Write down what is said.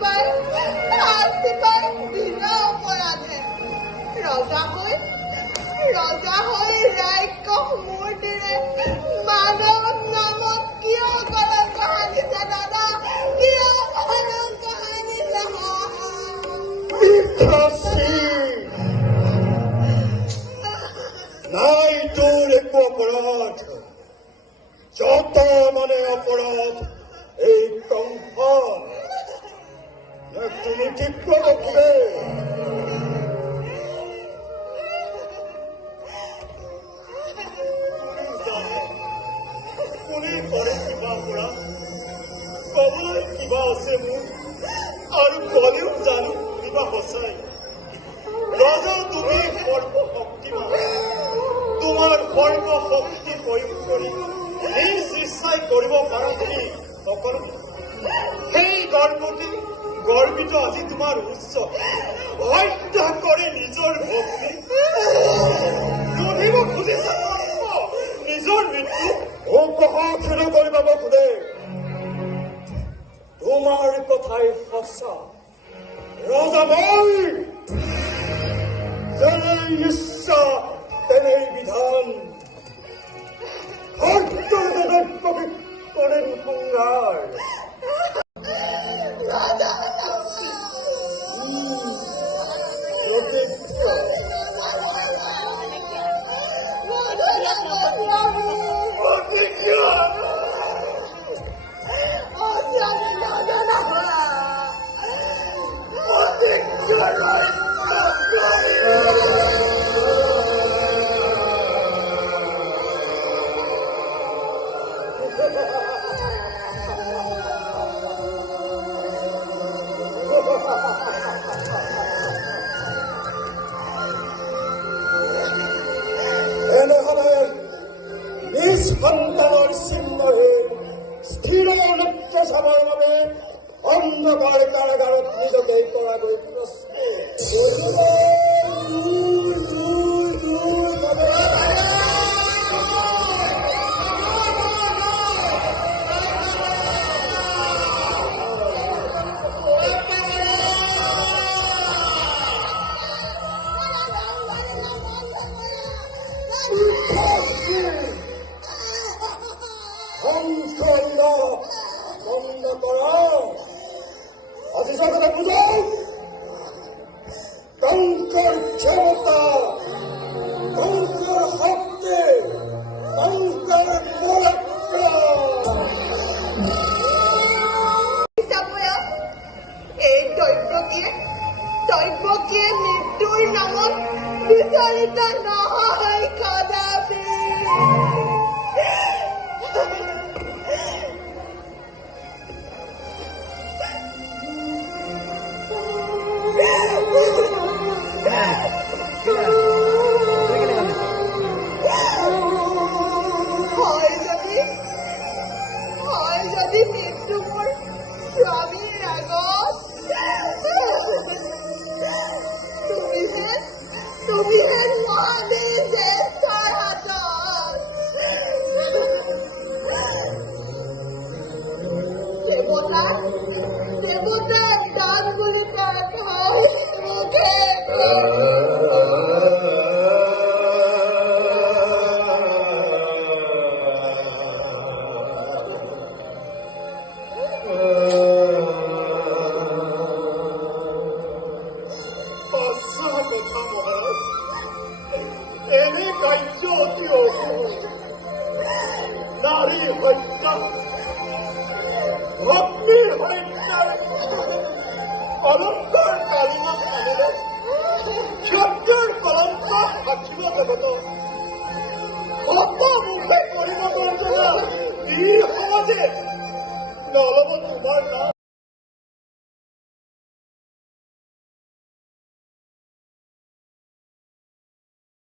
শাস্তি পায় বিনা অপৰাধে। ৰজা হৈ ৰাজ্য মূৰ্তিৰে মানৱ নামত কিয় কলংক সানিছে দাদা? কিয় কলংক সানিছে? নাই তোৰ একো অপৰাধ, যত মানে অপৰাধ এই কংস। তুমি ঠিক কৰিলে কোনে কৰে কিবা অপৰাধ? কবলৈ কিবা আছে মোৰ, আৰু কলেও জানো কিবা সঁচাই। ৰজা তুমি সৰ্বশক্তিমান, তোমাৰ সৰ্বশক্তি প্ৰয়োগ কৰি নিজ ইচ্ছাই কৰিব পাৰা বুলি সকলো সেই গৰ্বিত আজি তোমাৰ উচ্চ হত্যা কৰি নিজৰ ভক্তি বুজিব খুজিছা নিজৰ মৃত্যু উপহাসিত কৰিব খোজে। তোমাৰ কথাই সঁচা ৰজা, মই যেনেই ইচ্ছা তেনেই বিধান। কৰেন সংহাৰ। সন্তানৰ চিহ্নহীন স্থিৰ নৃত্য চাবৰ বাবে অন্ধকাৰ কাৰাগাৰত নিজকে কৰাকৈ বন্ধ কৰা অফিসেৰ কথা বুঝো। কঙ্কৰ ক্ষমতা, কঙ্কৰ শক্তি, কঙ্কৰ এই দৈব্যকীয়ে মৃত্যুৰ নামত বিচাৰিত নহয় কদাপি। হয় যদি মৃত্যু মোৰ স্বামীৰ আগত, তুমিহে মহাদেৱ জ্যেষ্ঠৰ হাতত। দেৱতাৰ দান বুলি মুখে এনে কাৰ্য অতি নাৰী হত্যা, ভক্তিৰ হত্যাৰ অলংকাৰ কালিমা আনিলে ক্ষত্ৰিয়ৰ কলংক সাক্ষিব জগত। মুখে কৰিব গঞ্জনা ই সমাজে নলব তোমাৰ নাম।